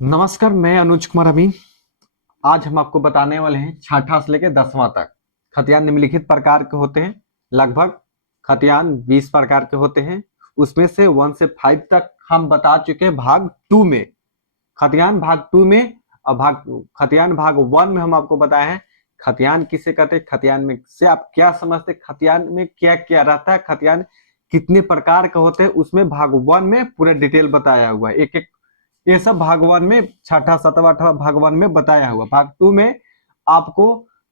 नमस्कार, मैं अनुज कुमार अभी। आज हम आपको बताने वाले हैं छठा से लेकर 10वां तक खतियान निम्नलिखित प्रकार के होते हैं। लगभग खतियान 20 प्रकार के होते हैं। उसमें से 1 से 5 तक हम बता चुके हैं भाग 2 में। खतियान भाग 2 में और खतियान भाग 1 में हम आपको बताए हैं खतियान किसे कहते हैं, खतियान में से आप क्या समझते हैं, खतियान में क्या क्या रहता है, खतियान कितने प्रकार के होते हैं। उसमें भाग 1 में पूरा डिटेल बताया हुआ है। एक एक ये सब भागवान में छठा सातवां आठवां भागवान में बताया हुआ। भाग 2 में आपको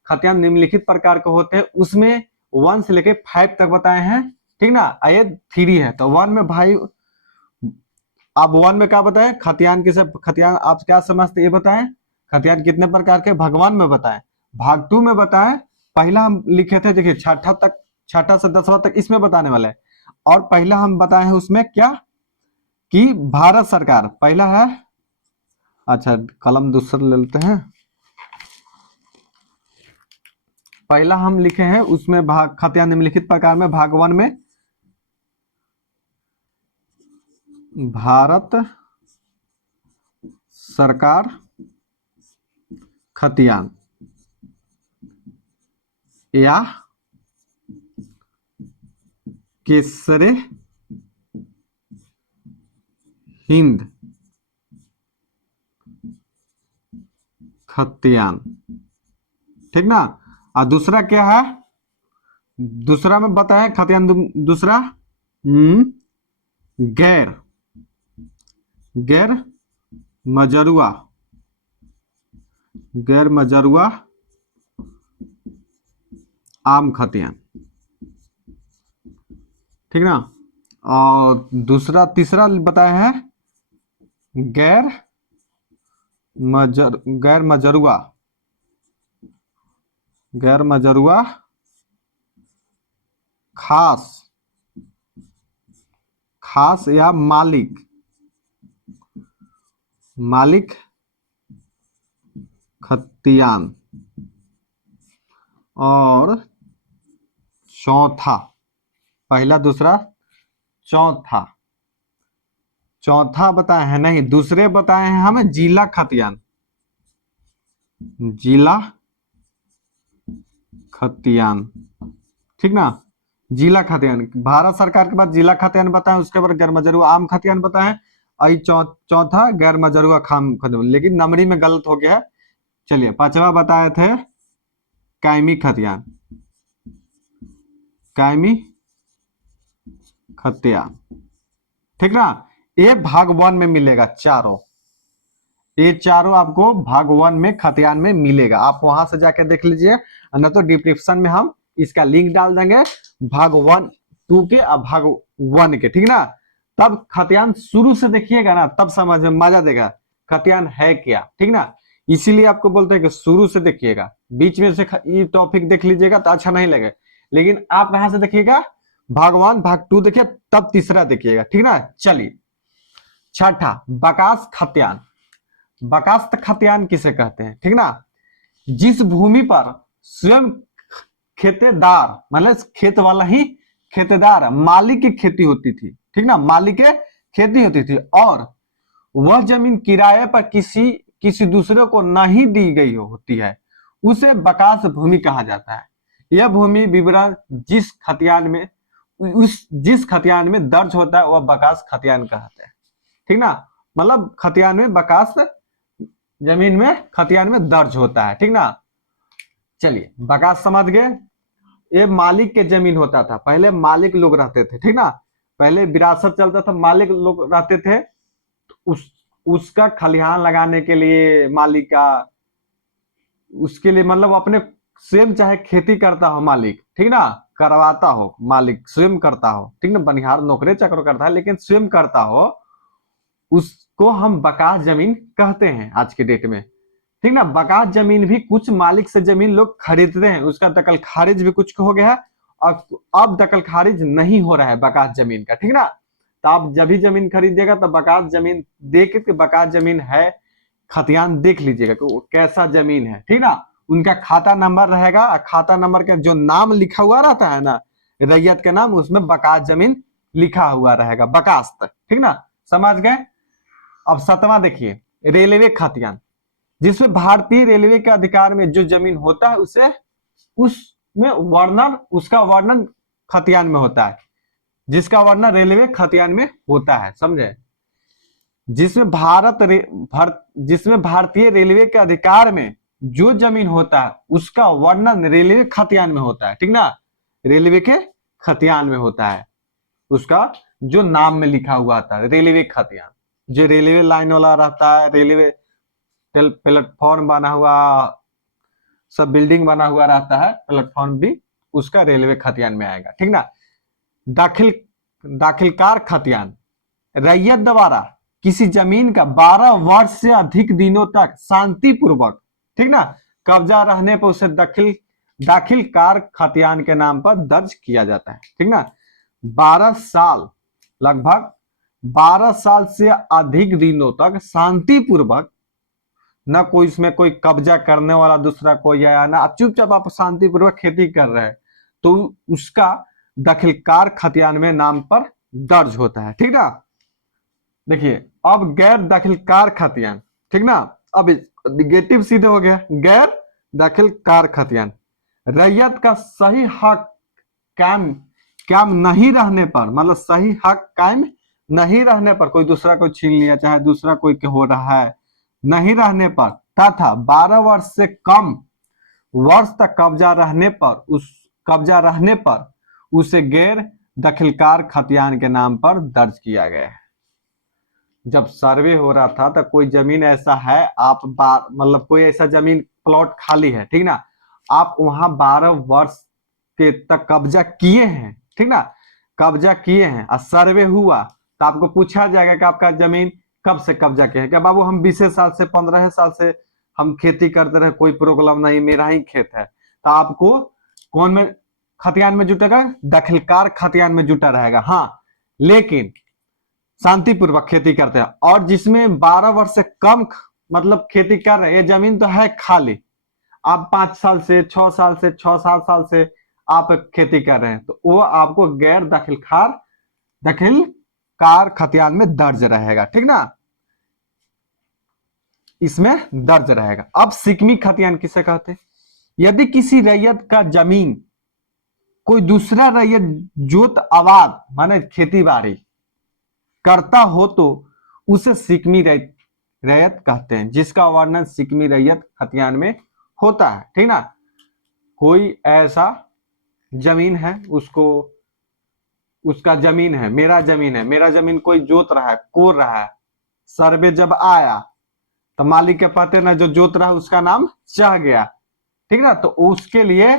खतियान निम्नलिखित प्रकार के होते हैं। उसमें 1 से लेके 5 तक बताए हैं, ठीक ना। ये 3 है तो 1 में भाई आप 1 में क्या बताएं, खतियान किसे, खतियान आप क्या समझते ये बताएं। खतियान कितने प्रकार के भगवान में बताएं। भाग 2 में बताएं। पहला हम लिखे थे, देखिए छठा से 10वां तक इसमें बताने वाले हैं। और पहला हम बताए हैं उसमें क्या कि भारत सरकार पहला है। अच्छा, कलम दूसरा ले लेते हैं। पहला हम लिखे हैं उसमें भाग खतियान निम्नलिखित प्रकार में भाग 1 में भारत सरकार खतियान या केसरे हिंद खतियान, ठीक ना। और दूसरा क्या है, दूसरा में बताएं खतियान दूसरा गैर गैर मजरुआ गैर मजरुआ आम खतियान, ठीक ना। और दूसरा तीसरा बताए हैं गैर मजरुआ खास खास या मालिक खतियान। और चौथा, पहला दूसरा चौथा बताए हैं, नहीं दूसरे बताए हैं हमें जिला खतियान ठीक ना। जिला खतियान भारत सरकार के बाद जिला खतियान बताए, उसके बाद गैर मजरूआ आम खतियान बताए। और चौथा गैर मजरूआ खाम खतियान, लेकिन नंबरी में गलत हो गया है। चलिए पांचवा बताए थे कायमी खतियान ठीक ना। ये भाग 1 में मिलेगा ये चारों आपको भाग 1 में खतियान में मिलेगा। आप वहां से जाकर देख लीजिए, न तो डिस्क्रिप्शन में हम इसका लिंक डाल देंगे भाग 1 2 के और भाग 1 के, ठीक ना। तब खतियान शुरू से देखिएगा ना, तब समझ में मजा देगा खतियान है क्या, ठीक ना। इसीलिए आपको बोलते हैं कि शुरू से देखिएगा, बीच में से ये टॉपिक देख लीजिएगा तो अच्छा नहीं लगेगा। लेकिन आप कहां से देखिएगा, भाग 1 भाग 2 देखिए, तब तीसरा देखिएगा, ठीक ना। चलिए छठा बकास खतियान। बकास्त खतियान किसे कहते हैं, ठीक ना। जिस भूमि पर स्वयं खेतेदार, मतलब खेत वाला ही खेतेदार मालिक की खेती होती थी, ठीक ना, मालिक की खेती होती थी, और वह जमीन किराए पर किसी दूसरे को नहीं दी गई होती है, उसे बकास भूमि कहा जाता है। यह भूमि विवरण जिस खतियान में दर्ज होता है वह बकास खतियान कहते हैं, ठीक ना। मतलब खतियान में बकास जमीन में खतियान में दर्ज होता है, ठीक ना। चलिए बकास समझ गए। ये मालिक के जमीन होता था, पहले मालिक लोग रहते थे, ठीक ना। पहले विरासत चलता था, मालिक लोग रहते थे। उसका खलिहान लगाने के लिए मालिक का, उसके लिए मतलब अपने स्वयं चाहे खेती करता हो मालिक, ठीक ना, करवाता हो मालिक, स्वयं करता हो, ठीक ना। बनिहार नौकरी चाकर करता है लेकिन स्वयं करता हो, उसको हम बकास जमीन कहते हैं आज के डेट में, ठीक ना। बकास जमीन भी कुछ मालिक से जमीन लोग खरीदते हैं, उसका दखल खारिज भी कुछ हो गया है। और अब दखल खारिज नहीं हो रहा है बकास जमीन का, ठीक ना। तो आप जब भी जमीन खरीदिएगा तो बकास जमीन देख के, बकास जमीन है खतियान देख लीजिएगा कि वो कैसा जमीन है, ठीक ना। उनका खाता नंबर रहेगा, खाता नंबर का जो नाम लिखा हुआ रहता है ना, रैयत के नाम, उसमें बकास जमीन लिखा हुआ रहेगा, बकास्त, ठीक ना। समझ गए। अब 7वां देखिए, रेलवे खतियान, जिसमें भारतीय रेलवे के अधिकार में जो जमीन होता है उसे उसमें वर्णन, उसका वर्णन खतियान में होता है, जिसका वर्णन रेलवे खतियान में होता है, समझे। जिसमें भारतीय रेलवे के अधिकार में जो जमीन होता है उसका वर्णन रेलवे खतियान में होता है, ठीक ना, रेलवे के खतियान में होता है, उसका जो नाम में लिखा हुआ था रेलवे खतियान, जो रेलवे लाइन वाला रहता है, रेलवे प्लेटफॉर्म बना हुआ, सब बिल्डिंग बना हुआ रहता है, प्लेटफॉर्म भी उसका रेलवे खतियान में आएगा, ठीक ना। दाखिलकार खतियान, रैयत द्वारा किसी जमीन का 12 वर्ष से अधिक दिनों तक शांतिपूर्वक, ठीक ना, कब्जा रहने पर उसे दाखिलकार खतियान के नाम पर दर्ज किया जाता है, ठीक ना। 12 साल, लगभग 12 साल से अधिक दिनों तक शांतिपूर्वक, ना कोई इसमें कोई कब्जा करने वाला दूसरा कोई आया ना, चुपचाप आप शांतिपूर्वक खेती कर रहे हैं, तो उसका दाखिलकार खतियान में नाम पर दर्ज होता है, ठीक ना। देखिए अब गैर दाखिलकार खतियान, ठीक ना, अब निगेटिव सीधे हो गया, गैर दाखिलकार खतियान, रैयत का सही हक कायम नहीं रहने पर, मतलब सही हक कायम नहीं रहने पर, कोई दूसरा कोई छीन लिया, चाहे दूसरा कोई हो रहा है, नहीं रहने पर, तथा 12 वर्ष से कम वर्ष तक कब्जा रहने पर उसे गैर दखलकार खतियान के नाम पर दर्ज किया गया है। जब सर्वे हो रहा था तो कोई जमीन ऐसा है, आप मतलब कोई ऐसा जमीन प्लॉट खाली है, ठीक ना, आप वहां 12 वर्ष के तक कब्जा किए हैं, ठीक ना, कब्जा किए हैं और सर्वे हुआ तो आपको पूछा जाएगा कि आपका जमीन कब से कब्जा किया है, क्या बाबू हम 20 साल से 15 साल से हम खेती करते रहे, कोई प्रॉब्लम नहीं, मेरा ही खेत है, तो आपको कौन में खतियान में जुटेगा, दखलकार खतियान में जुटा रहेगा। हाँ, लेकिन शांतिपूर्वक खेती करते हैं, और जिसमें 12 वर्ष से कम मतलब खेती कर रहे हैं, ये जमीन तो है खाली, आप 5 साल से 6 साल से 6-7 साल से आप खेती कर रहे हैं, तो वो आपको गैर दखलकार खतियान में दर्ज रहेगा, ठीक ना, इसमें दर्ज रहेगा। अब सिकमी खतियान किसे कहते हैं, यदि किसी रैयत का जमीन कोई दूसरा रैयत जोत आबाद माने खेती बाड़ी करता हो तो उसे सिकमी रैयत कहते हैं, जिसका वर्णन सिकमी रैयत खतियान में होता है, ठीक ना। कोई ऐसा जमीन है, उसका जमीन है, मेरा जमीन कोई जोत रहा है, कोर रहा है, सर्वे जब आया तो मालिक के पते ना जो जोत रहा है उसका नाम चढ़ गया, ठीक ना, तो उसके लिए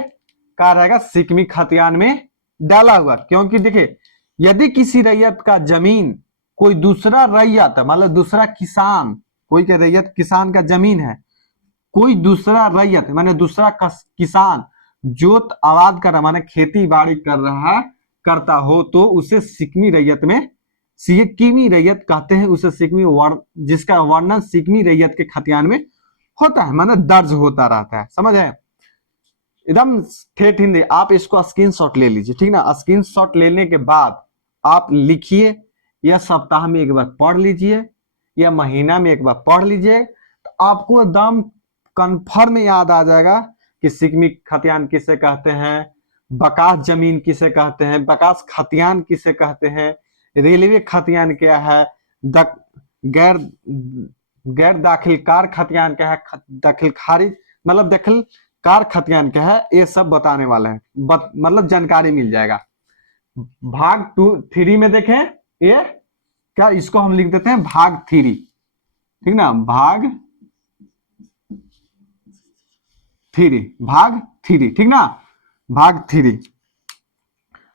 क्या रहेगा, सिकमी खतियान में डाला हुआ, क्योंकि देखिए यदि किसी रैयत का जमीन कोई दूसरा रैयत मतलब दूसरा किसान, कोई के रैयत किसान का जमीन है, कोई दूसरा रैयत माने दूसरा किसान जोत आबाद कर रहा माने खेती बाड़ी कर रहा है करता हो तो उसे सिकमी रैयत में सिकमी रैयत कहते हैं, उसे सिकमी जिसका वर्णन सिकमी रैयत के खतियान में होता है, माने दर्ज होता रहता है, समझ है, एकदम ठेठ हिंदी। आप इसको स्क्रीनशॉट ले लीजिए, ठीक ना, स्क्रीनशॉट लेने के बाद आप लिखिए, या सप्ताह में एक बार पढ़ लीजिए, या महीना में एक बार पढ़ लीजिए, तो आपको एकदम कंफर्म याद आ जाएगा कि सिकमी खतियान किसे कहते हैं, बकास जमीन किसे कहते हैं, बकास खतियान किसे कहते हैं, रेलवे खतियान क्या है, गैर गैर दाखिलकार खतियान क्या है, दखल खारिज मतलब दखलकार खतियान क्या है, ये सब बताने वाला है, मतलब जानकारी मिल जाएगा। भाग 3 में देखें, ये क्या, इसको हम लिख देते हैं भाग 3, ठीक ना, भाग 3, ठीक ना, भाग 3।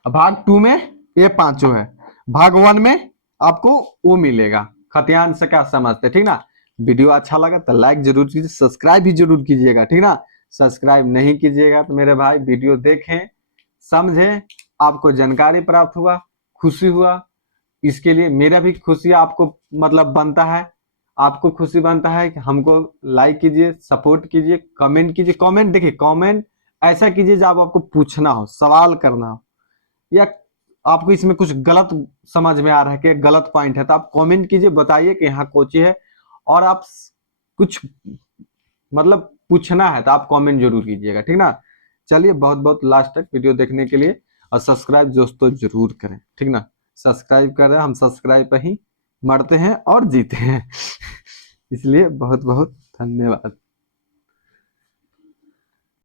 भाग 2 में ये पांचों है, भाग 1 में आपको वो मिलेगा, खतियान से क्या समझते, ठीक ना। वीडियो अच्छा लगा तो लाइक जरूर कीजिए, सब्सक्राइब भी जरूर कीजिएगा, ठीक ना, सब्सक्राइब नहीं कीजिएगा तो मेरे भाई वीडियो देखें, समझे, आपको जानकारी प्राप्त हुआ, खुशी हुआ, इसके लिए मेरा भी खुशी आपको मतलब बनता है, आपको खुशी बनता है कि हमको लाइक कीजिए, सपोर्ट कीजिए, कमेंट कीजिए। कमेंट देखिए, कमेंट ऐसा कीजिए जब आपको पूछना हो, सवाल करना हो, या आपको इसमें कुछ गलत समझ में आ रहा है कि गलत पॉइंट है तो आप कमेंट कीजिए, बताइए कि यहाँ कोची है, और आप कुछ मतलब पूछना है तो आप कमेंट जरूर कीजिएगा, ठीक ना। चलिए, बहुत बहुत लास्ट तक वीडियो देखने के लिए, और सब्सक्राइब दोस्तों जरूर करें, ठीक ना। सब्सक्राइब करें, हम सब्सक्राइब पर ही मरते हैं और जीते हैं इसलिए बहुत बहुत धन्यवाद।